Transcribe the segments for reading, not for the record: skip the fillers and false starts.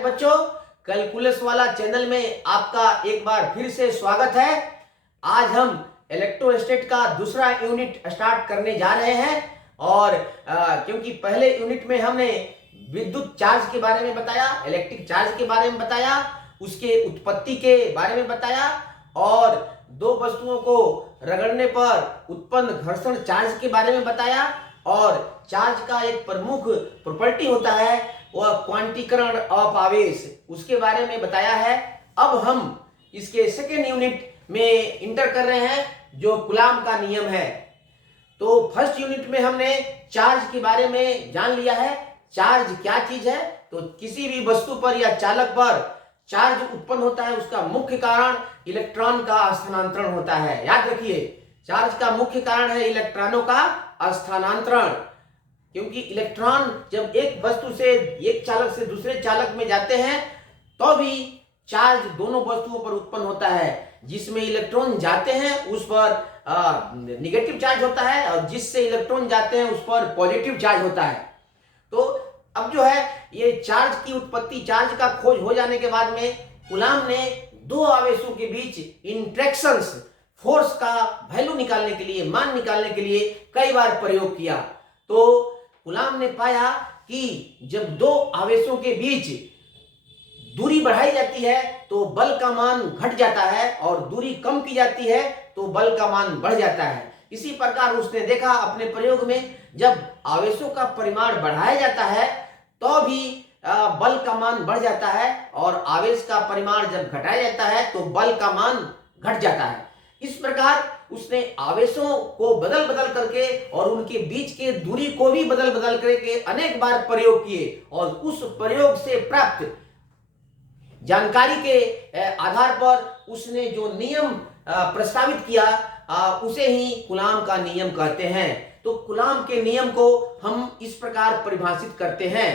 बच्चों, कैलकुलस वाला चैनल में आपका एक बार फिर से स्वागत है। आज हम इलेक्ट्रोस्टैट का दूसरा यूनिट स्टार्ट करने जा रहे हैं और क्योंकि पहले यूनिट में हमने विद्युत चार्ज के बारे में बताया, इलेक्ट्रिक चार्ज के बारे में बताया, उसके उत्पत्ति के बारे में बताया और दो वस्तुओं को रगड़ने पर उत्पन्न घर्षण चार्ज के बारे में बताया और चार्ज का एक प्रमुख प्रॉपर्टी होता है वह क्वांटीकरण ऑफ आवेश, उसके बारे में बताया है। अब हम इसके सेकेंड यूनिट में इंटर कर रहे हैं जो कूलाम का नियम है। तो फर्स्ट यूनिट में हमने चार्ज के बारे में जान लिया है। चार्ज क्या चीज है? तो किसी भी वस्तु पर या चालक पर चार्ज उत्पन्न होता है, उसका मुख्य कारण इलेक्ट्रॉन का स्थानांतरण होता है। याद रखिए, चार्ज का मुख्य कारण है इलेक्ट्रॉनों का स्थानांतरण, क्योंकि इलेक्ट्रॉन जब एक वस्तु से एक चालक से दूसरे चालक में जाते हैं तो भी चार्ज दोनों वस्तुओं पर उत्पन्न होता है। जिसमें इलेक्ट्रॉन जाते हैं उस पर निगेटिव चार्ज होता है और जिससे इलेक्ट्रॉन जाते हैं उस पर पॉजिटिव चार्ज होता है। तो अब जो है ये चार्ज की उत्पत्ति, चार्ज का खोज हो जाने के बाद में कूलाम ने दो आवेशों के बीच इंटरेक्शंस फोर्स का वैल्यू निकालने के लिए, मान निकालने के लिए कई बार प्रयोग किया। तो कूलाम ने पाया कि जब दो आवेशों के बीच दूरी बढ़ाई जाती है तो बल का मान घट जाता है और दूरी कम की जाती है तो बल का मान बढ़ जाता है। इसी प्रकार उसने देखा अपने प्रयोग में, जब आवेशों का परिमाण बढ़ाया जाता है तो भी बल का मान बढ़ जाता है और आवेश का परिमाण जब घटाया जाता है तो बल का मान घट जाता है। इस प्रकार उसने आवेशों को बदल बदल करके और उनके बीच के दूरी को भी बदल बदल करके अनेक बार प्रयोग किए और उस प्रयोग से प्राप्त जानकारी के आधार पर उसने जो नियम प्रस्तावित किया उसे ही कूलाम का नियम कहते हैं। तो कूलाम के नियम को हम इस प्रकार परिभाषित करते हैं।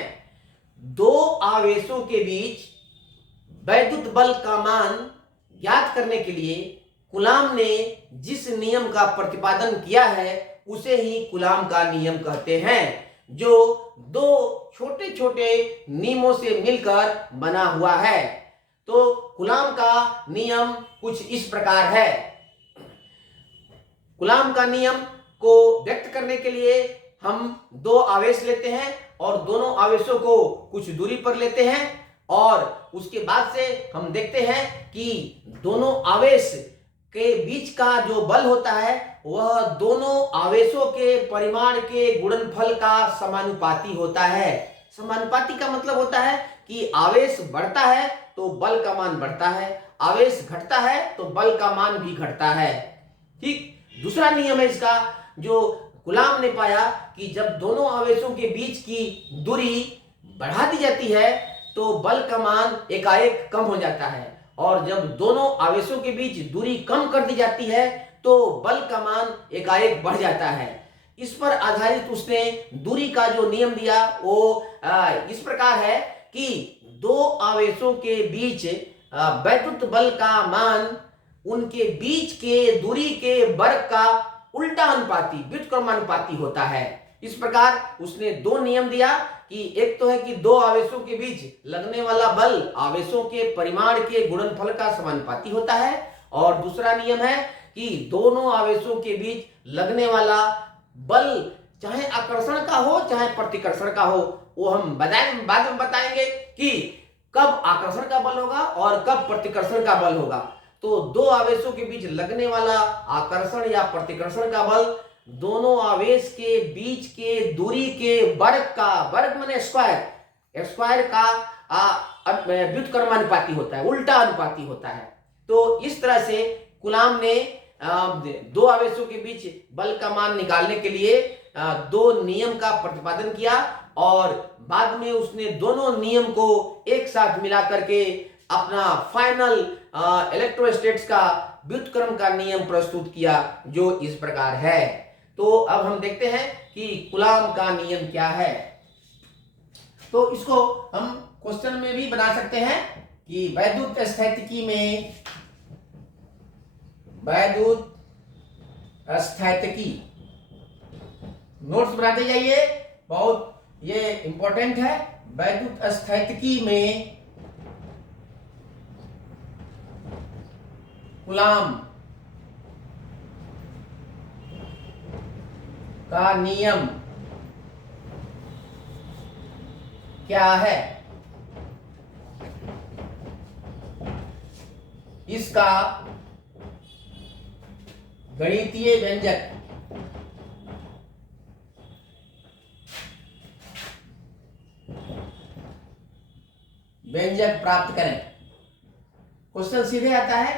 दो आवेशों के बीच वैद्युत बल का मान ज्ञात करने के लिए कूलाम ने जिस नियम का प्रतिपादन किया है उसे ही कूलाम का नियम कहते हैं, जो दो छोटे छोटे नियमों से मिलकर बना हुआ है। तो कूलाम का नियम कुछ इस प्रकार है। कूलाम का नियम को व्यक्त करने के लिए हम दो आवेश लेते हैं और दोनों आवेशों को कुछ दूरी पर लेते हैं और उसके बाद से हम देखते हैं कि दोनों आवेश के बीच का जो बल होता है वह दोनों आवेशों के परिमाण के गुणनफल का समानुपाती होता है। समानुपाती का मतलब होता है कि आवेश बढ़ता है तो बल का मान बढ़ता है, आवेश घटता है तो बल का मान भी घटता है। ठीक, दूसरा नियम है इसका जो कूलाम ने पाया कि जब दोनों आवेशों के बीच की दूरी बढ़ा दी जाती है तो बल का मान एकाएक कम हो जाता है और जब दोनों आवेशों के बीच दूरी कम कर दी जाती है तो बल का मान एकाएक बढ़ जाता है। इस पर आधारित उसने दूरी का जो नियम दिया वो इस प्रकार है कि दो आवेशों के बीच वैद्युत बल का मान उनके बीच के दूरी के वर्ग का उल्टा अनुपाती, व्युत्क्रमानुपाती होता है। इस प्रकार उसने दो नियम दिया कि एक तो है कि दो आवेशों के बीच लगने वाला बल आवेशों के परिमाण के गुणनफल का समानुपाती होता है और दूसरा नियम है कि दोनों आवेशों के बीच लगने वाला बल चाहे आकर्षण का हो चाहे प्रतिकर्षण का हो, वो हम बाद में बताएंगे कि कब आकर्षण का बल होगा और कब प्रतिकर्षण का बल होगा। तो दो आवेशों के बीच लगने वाला आकर्षण या प्रतिकर्षण का बल दोनों आवेश के बीच के दूरी के वर्ग का, वर्ग माने स्क्वायर, स्क्वायर का व्युत्क्रमानुपाती होता है, उल्टा अनुपाती होता है। तो इस तरह से कूलाम ने दो आवेशों के बीच बल का मान निकालने के लिए दो नियम का प्रतिपादन किया और बाद में उसने दोनों नियम को एक साथ मिला करके अपना फाइनल इलेक्ट्रोस्टैट्स का व्युत्क्रम का नियम प्रस्तुत किया जो इस प्रकार है। तो अब हम देखते हैं कि कूलाम का नियम क्या है। तो इसको हम क्वेश्चन में भी बना सकते हैं कि वैद्युत स्थैतिकी में, वैद्युत स्थैतिकी नोट्स बनाते जाइए, बहुत ये इंपॉर्टेंट है। वैद्युत स्थैतिकी में कूलाम का नियम क्या है? इसका गणितीय व्यंजक प्राप्त करें। क्वेश्चन सीधे आता है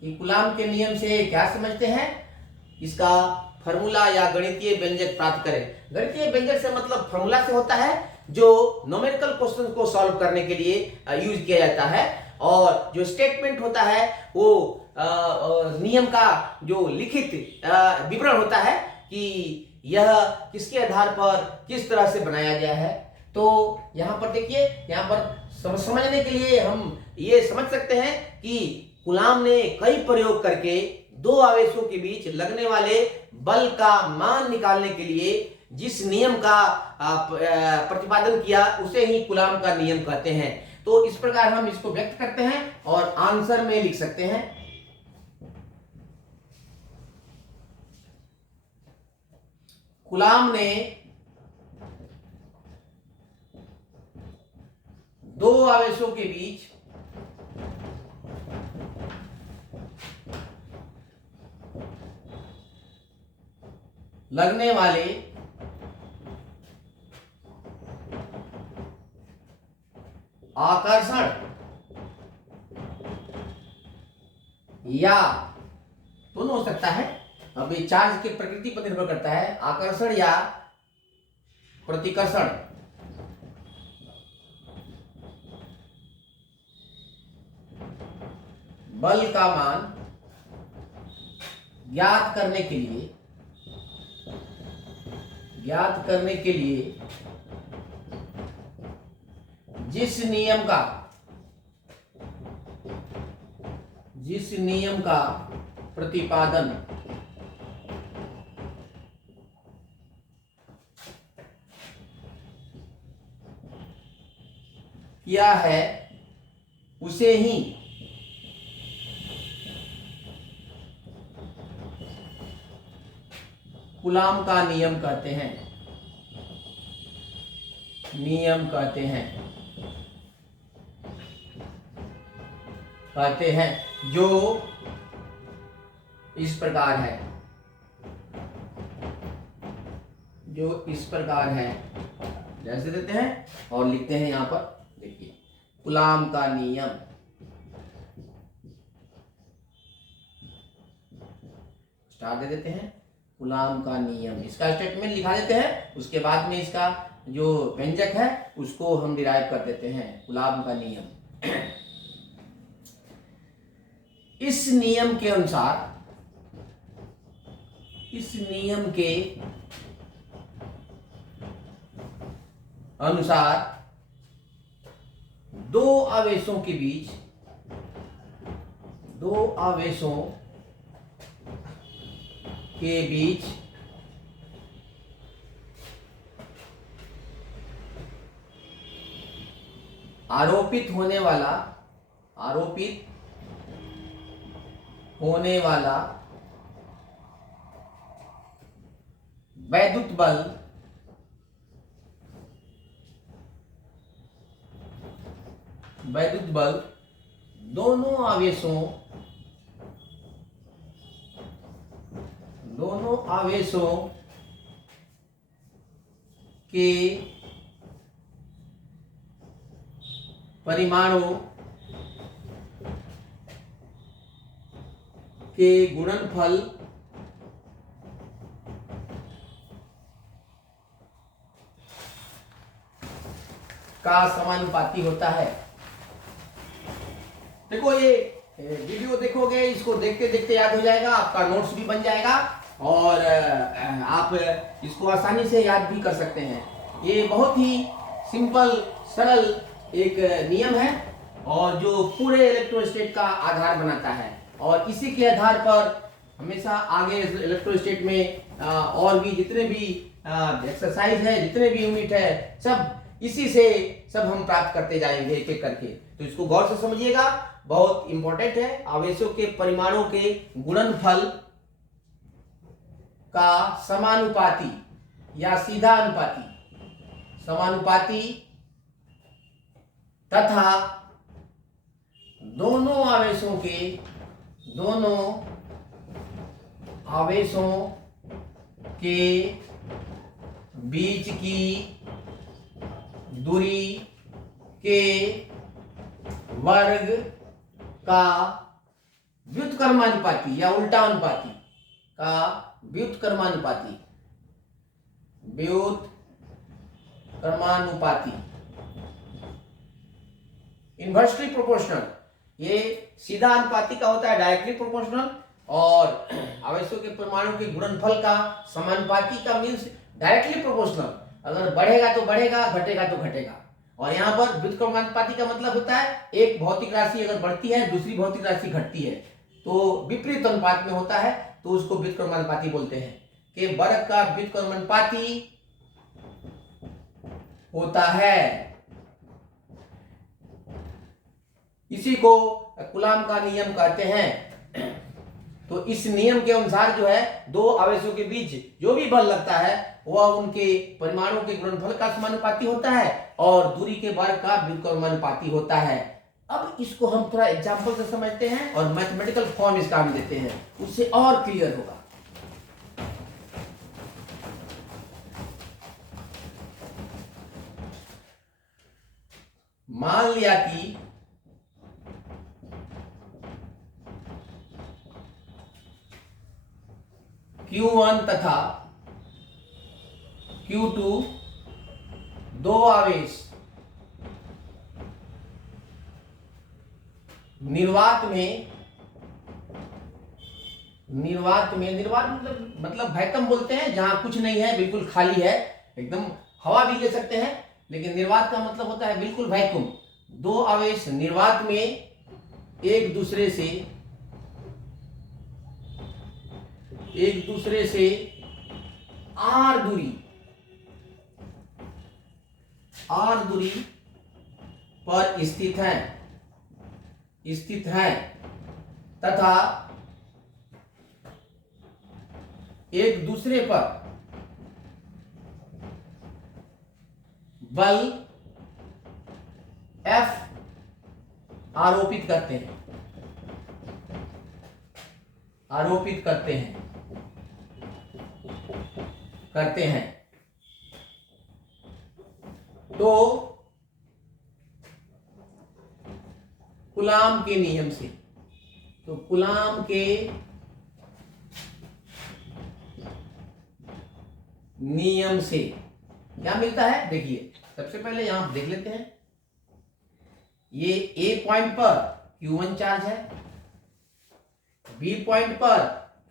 कि कूलाम के नियम से क्या समझते हैं, इसका फॉर्मूला या गणितीय व्यंजक प्राप्त करें। गणितीय व्यंजक से मतलब फॉर्मूला से होता है जो न्यूमेरिकल क्वेश्चन को सॉल्व करने के लिए यूज किया जाता है, और जो स्टेटमेंट होता है वो नियम का जो लिखित विवरण होता है कि यह किसके आधार पर किस तरह से बनाया गया है। तो यहाँ पर देखिए, यहाँ पर समझने के लिए हम ये समझ सकते हैं कि कूलाम ने कई प्रयोग करके दो आवेशों के बीच लगने वाले बल का मान निकालने के लिए जिस नियम का प्रतिपादन किया उसे ही कूलाम का नियम कहते हैं। तो इस प्रकार हम इसको व्यक्त करते हैं और आंसर में लिख सकते हैं। कूलाम ने दो आवेशों के बीच लगने वाले आकर्षण या दोनों हो सकता है, अब ये चार्ज की प्रकृति पर निर्भर करता है, आकर्षण या प्रतिकर्षण बल का मान ज्ञात करने के लिए जिस नियम का प्रतिपादन किया है उसे ही कूलाम का नियम कहते हैं, जो इस प्रकार है, जैसे देते हैं और लिखते हैं। यहां पर देखिए, कूलाम का नियम स्टार दे देते हैं, कूलाम का नियम, इसका स्टेटमेंट लिखा देते हैं, उसके बाद में इसका जो व्यंजक है उसको हम डिराइव कर देते हैं, कूलाम का नियम। इस नियम के अनुसार दो आवेशों के बीच आरोपित होने वाला वैद्युत बल दोनों आवेशों के परिमाणों के गुणनफल का समानुपाती होता है। देखो, ये वीडियो देखोगे, इसको देखते देखते याद हो जाएगा, आपका नोट्स भी बन जाएगा और आप इसको आसानी से याद भी कर सकते हैं। ये बहुत ही सिंपल सरल एक नियम है और जो पूरे इलेक्ट्रोस्टेट का आधार बनाता है, और इसी के आधार पर हमेशा आगे इलेक्ट्रोस्टेट में और भी जितने भी एक्सरसाइज है, जितने भी यूनिट है, सब इसी से सब हम प्राप्त करते जाएंगे एक एक करके। तो इसको गौर से समझिएगा, बहुत इंपॉर्टेंट है। आवेशों के परिमाणों के गुणनफल का समानुपाती या सीधा अनुपाती, समानुपाती तथा दोनों आवेशों के बीच की दूरी के वर्ग का व्युत्क्रमानुपाती या उल्टा अनुपाती का व्युत्क्रमानुपाती इन्वर्सली प्रोपोर्शनल। ये सीधा अनुपाती का होता है, डायरेक्टली प्रोपोर्शनल। और आवेशों के परमाणु के गुणनफल का समानुपाती का मीन्स डायरेक्टली प्रोपोर्शनल, अगर बढ़ेगा तो बढ़ेगा, घटेगा तो घटेगा। और यहाँ पर व्युत्क्रमानुपाती का मतलब होता है एक भौतिक राशि अगर बढ़ती है दूसरी भौतिक राशि घटती है तो विपरीत अनुपात में होता है, तो उसको व्युत्क्रमानुपाती बोलते हैं कि वर्ग का व्युत्क्रमानुपाती होता है। इसी को कूलाम का नियम कहते हैं। तो इस नियम के अनुसार जो है दो आवेशों के बीच जो भी बल लगता है वह उनके परिमाणों के गुणनफल का समानुपाती होता है और दूरी के वर्ग का व्युत्क्रमानुपाती होता है। अब इसको हम थोड़ा एग्जांपल से समझते हैं और मैथमेटिकल फॉर्म इसका हम देते हैं, उससे और क्लियर होगा। मान लिया कि Q1 तथा Q2 दो आवेश निर्वात में मतलब वैक्यूम बोलते हैं, जहां कुछ नहीं है, बिल्कुल खाली है, एकदम हवा भी ले सकते हैं, लेकिन निर्वात का मतलब होता है बिल्कुल वैक्यूम। दो आवेश निर्वात में एक दूसरे से r दूरी पर स्थित है तथा एक दूसरे पर बल F आरोपित करते हैं तो कूलाम के नियम से क्या मिलता है, देखिए सबसे पहले यहां देख लेते हैं। ये A पॉइंट पर Q1 चार्ज है, B पॉइंट पर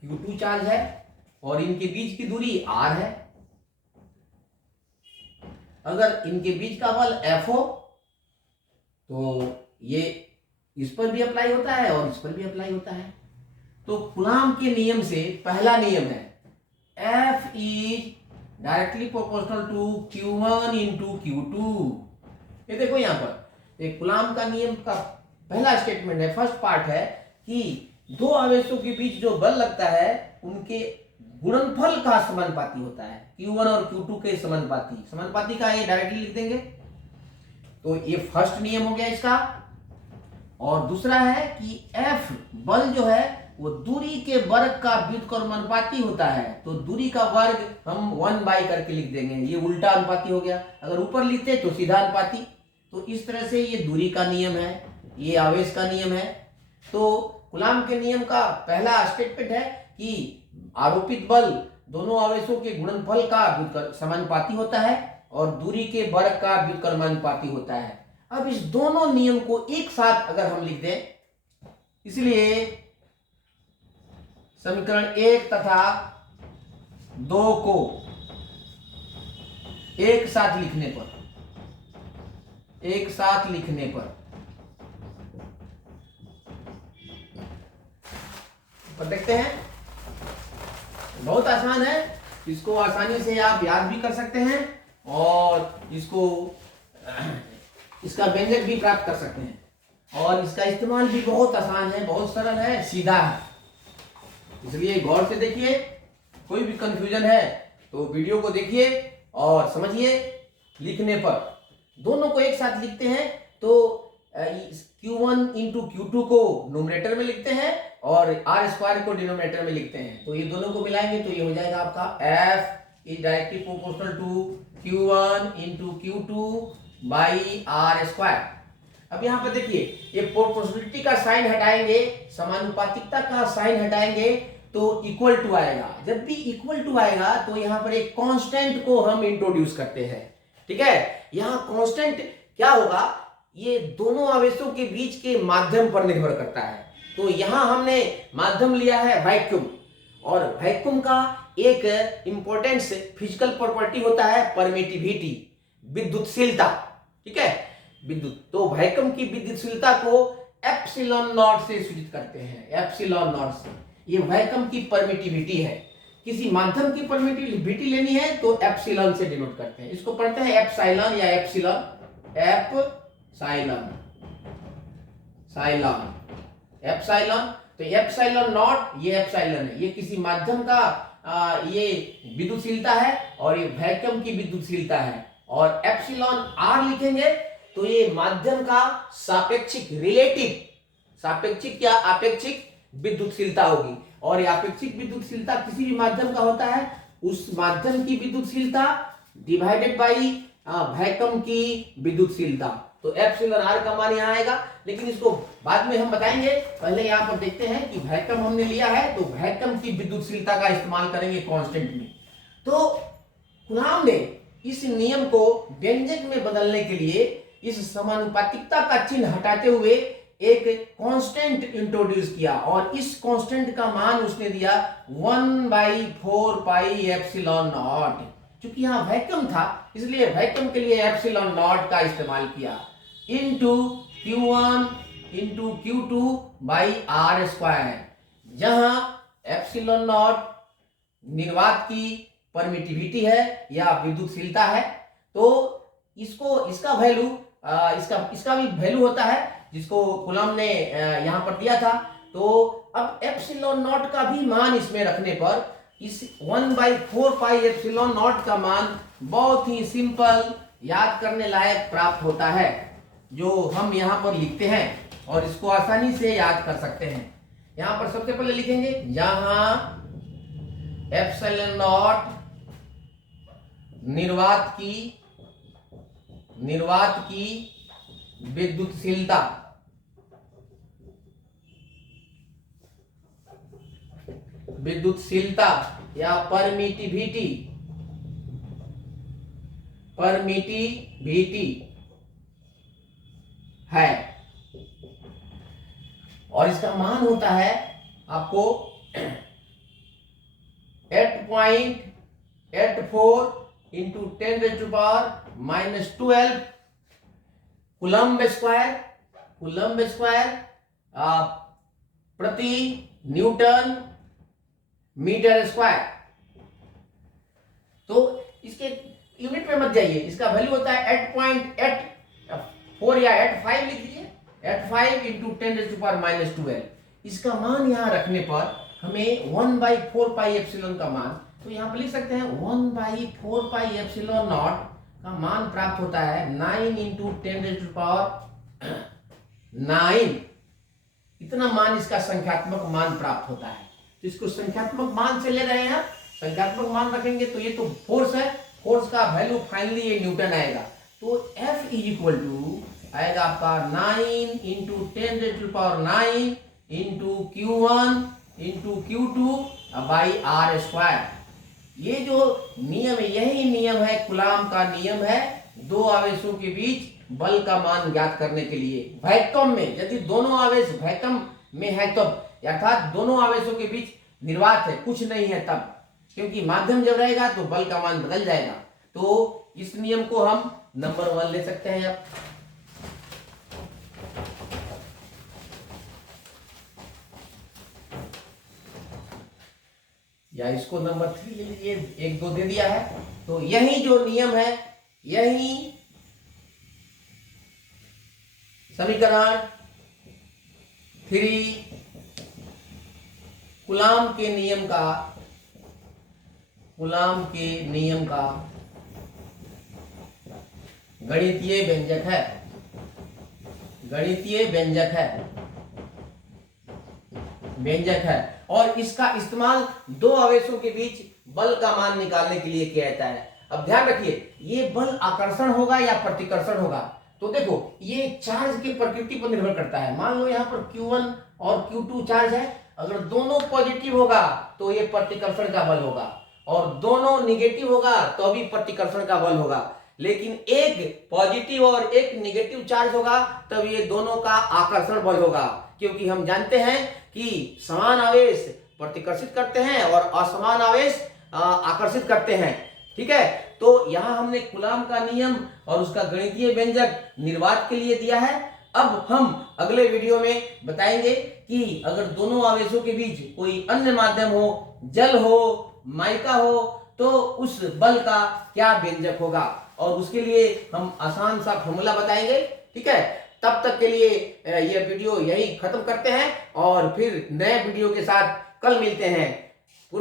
Q2 चार्ज है और इनके बीच की दूरी R है। अगर इनके बीच का बल F हो तो ये इस पर भी अप्लाई होता है और इस पर भी अप्लाई होता है। तो कूलाम के नियम से पहला नियम है F is directly proportional to Q1 into Q2। ये देखो यहाँ पर एक कूलाम का नियम का पहला स्टेटमेंट है, फर्स्ट पार्ट है कि दो आवेशों के बीच जो बल लगता है उनके गुणनफल का समानुपाती होता है, Q1 और Q2 के समानुपाती का ये डायरेक्टली लिख देंगे। तो ये फर्स्ट नियम हो गया इसका। और दूसरा है कि F बल जो है वो दूरी के वर्ग का व्युत्क्रमानुपाती होता है, तो दूरी का वर्ग हम 1 बाई करके लिख देंगे, ये उल्टा अनुपाती हो गया। अगर ऊपर लिखते तो सीधा अनुपाती। तो इस तरह से ये दूरी का नियम है, ये आवेश का नियम है। तो कूलाम के नियम का पहला स्टेटमेंट है कि आरोपित बल दोनों आवेशों के गुणनफल का समानुपाती होता है और दूरी के वर्ग का व्युत्क्रमानुपाती होता है। अब इस दोनों नियम को एक साथ अगर हम लिख दें, इसलिए समीकरण 1 तथा 2 को एक साथ लिखने पर देखते हैं, बहुत आसान है। इसको आसानी से आप याद भी कर सकते हैं और इसको इसका व्यंजक भी प्राप्त कर सकते हैं और इसका इस्तेमाल भी बहुत आसान है, बहुत सरल है, सीधा है। इसलिए गौर से देखिए, कोई भी कंफ्यूजन है तो वीडियो को देखिए और समझिए। लिखने पर दोनों को एक साथ लिखते हैं तो Q1 इंटू Q2 को नोमिनेटर में लिखते हैं और R स्क्वायर को डिनोमिनेटर में लिखते हैं। तो ये दोनों को मिलाएंगे तो ये हो जाएगा आपका F is directly proportional to Q1 into Q2 by R square. अब यहाँ पर देखिए, ये प्रोपोर्शनलिटी का साइन हटाएंगे, समानुपातिकता का साइन हटाएंगे तो इक्वल टू आएगा। जब भी इक्वल टू आएगा तो यहाँ पर एक कांस्टेंट को हम इंट्रोड्यूस करते हैं। ठीक है, यहाँ कांस्टेंट क्या होगा, ये दोनों आवेशों के बीच के माध्यम पर निर्भर करता है। तो यहाँ हमने माध्यम लिया है वैक्यूम, और वैक्यूम का एक इंपॉर्टेंट फिजिकल प्रॉपर्टी होता है परमिटिविटी, विद्युतशीलता। ठीक है, विद्युत, तो वैक्यूम की विद्युतशीलता को एप्सिलॉन नॉट से सूचित करते हैं, एप्सिलॉन नॉट से। ये वैक्यूम की परमिटिविटी है। किसी माध्यम की परमिटिविटी लेनी है तो एप्सिलॉन से डिनोट करते हैं। इसको पढ़ते हैं एप्सिलॉन या एप्सिलॉन, एप्सिलॉन, साइलॉन, एप्सिलॉन। तो एप्सिलॉन नॉट, ये एप्सिलॉन है, ये किसी माध्यम का ये विद्युतशीलता है और ये वैक्यूम की विद्युतशीलता है। और एप्सिलॉन आर लिखेंगे तो ये माध्यम का सापेक्षिक, रिलेटिव, सापेक्षिक या आपेक्षिक विद्युतशीलता होगी। और ये आपेक्षिक विद्युतशीलता किसी भी माध्यम का होता है, उस माध्यम की विद्युतशीलता डिवाइडेड बाई वैक्यूम की विद्युतशीलता। तो एप्सिलॉन आर का मान यहाँ आएगा, लेकिन इसको बाद में हम बताएंगे। पहले यहाँ पर देखते हैं कि वैक्यूम हमने लिया है तो वैक्यूम की विद्युतशीलता का इस्तेमाल करेंगे कांस्टेंट में। तो कूलॉम ने इस नियम को व्यंजक में बदलने के लिए इस समानुपातिकता का चिन्ह हटाते हुए एक कांस्टेंट इंट्रोड्यूस किया और इस कांस्टेंट का मान उसने दिया 1/4 पाई एप्सिलॉन नॉट। क्योंकि यहाँ वैक्यूम था इसलिए वैक्यूम के लिए एप्सिलॉन नॉट का इस्तेमाल किया, into Q1 into Q2 by R square, जहां एप्सिलॉन नॉट निर्वात की परमिटिविटी है या विद्युतशीलता है। तो इसको, इसका वैल्यू, इसका भी वैल्यू होता है जिसको कूलॉम ने यहां पर दिया था। तो अब एप्सिलॉन नॉट का भी मान इसमें रखने पर इस 1/4 पाई एप्सिलॉन नॉट का मान बहुत ही सिंपल, याद करने लायक प्राप्त होता है, जो हम यहां पर लिखते हैं और इसको आसानी से याद कर सकते हैं। यहां पर सबसे पहले लिखेंगे, जहां एप्सिलॉन नॉट निर्वात की विद्युतशीलता, या परमिटिविटी है और इसका मान होता है आपको 8.84 इंटू 10⁻⁻12 कूलम्ब स्क्वायर प्रति न्यूटन मीटर स्क्वायर। तो इसके यूनिट में मत जाइए, इसका वैल्यू होता है 8.84 या 85 लिख दीजिए, 85 इंटू 10⁻⁻12। इसका मान यहाँ रखने पर हमें 1/4 पाई एप्सिलॉन का मान, तो यहाँ पर लिख सकते हैं 1/4 पाई एप्सिलॉन नॉट का मान प्राप्त होता है 9 इंटू 10⁻9। इतना मान इसका संख्यात्मक मान प्राप्त होता है। तो इसको संख्यात्मक मान से ले रहे हैं, संख्यात्मक मान रखेंगे तो ये तो फोर्स है, फोर्स का वैल्यू फाइनली ये न्यूटन आएगा। तो F इज इक्वल टू आएगा आपका 9 into 10⁻9 into Q1 into Q2 by R square. ये जो नियम है, यही नियम है, कूलॉम का नियम है, दो आवेशों के बीच बल का मान ज्ञात करने के लिए। वैक्यूम में यदि दोनों आवेश वैक्यूम में है तब, अर्थात दोनों आवेशों के बीच निर्वात है, कुछ नहीं है तब, क्योंकि माध्यम जब रहेगा तो बल का मान बदल जाएगा। तो इस नियम को हम नंबर 1 ले सकते हैं। अब या इसको नंबर 3 ले लीजिए, 1 2 दे दिया है। तो यही जो नियम है, यही समीकरण 3 कूलाम के नियम का गणितीय व्यंजक है और इसका इस्तेमाल दो आवेशों के बीच बल का मान निकालने के लिए किया जाता है। अब ध्यान रखिए, ये बल आकर्षण होगा या प्रतिकर्षण होगा। तो देखो, ये चार्ज की प्रकृति पर निर्भर करता है। मान लो यहाँ पर Q1 और Q2 चार्ज है, अगर दोनों पॉजिटिव होगा तो ये प्रतिकर्षण का बल होगा, और दोनों निगेटिव होगा तो भी प्रतिकर्षण का बल होगा। लेकिन एक पॉजिटिव और एक निगेटिव चार्ज होगा तब ये दोनों का आकर्षण बल होगा, क्योंकि हम जानते हैं कि समान आवेश प्रतिकर्षित करते हैं और असमान आवेश आकर्षित करते हैं। ठीक है, तो यहाँ हमने कूलाम का नियम और उसका गणितीय व्यंजक निर्वात के लिए दिया है। अब हम अगले वीडियो में बताएंगे कि अगर दोनों आवेशों के बीच कोई अन्य माध्यम हो, जल हो, माइका हो, तो उस बल का क्या व्यंजक होगा, और उसके लिए हम आसान सा फॉर्मूला बताएंगे। ठीक है, तब तक के लिए ये वीडियो यही खत्म करते हैं और फिर नए वीडियो के साथ कल मिलते हैं।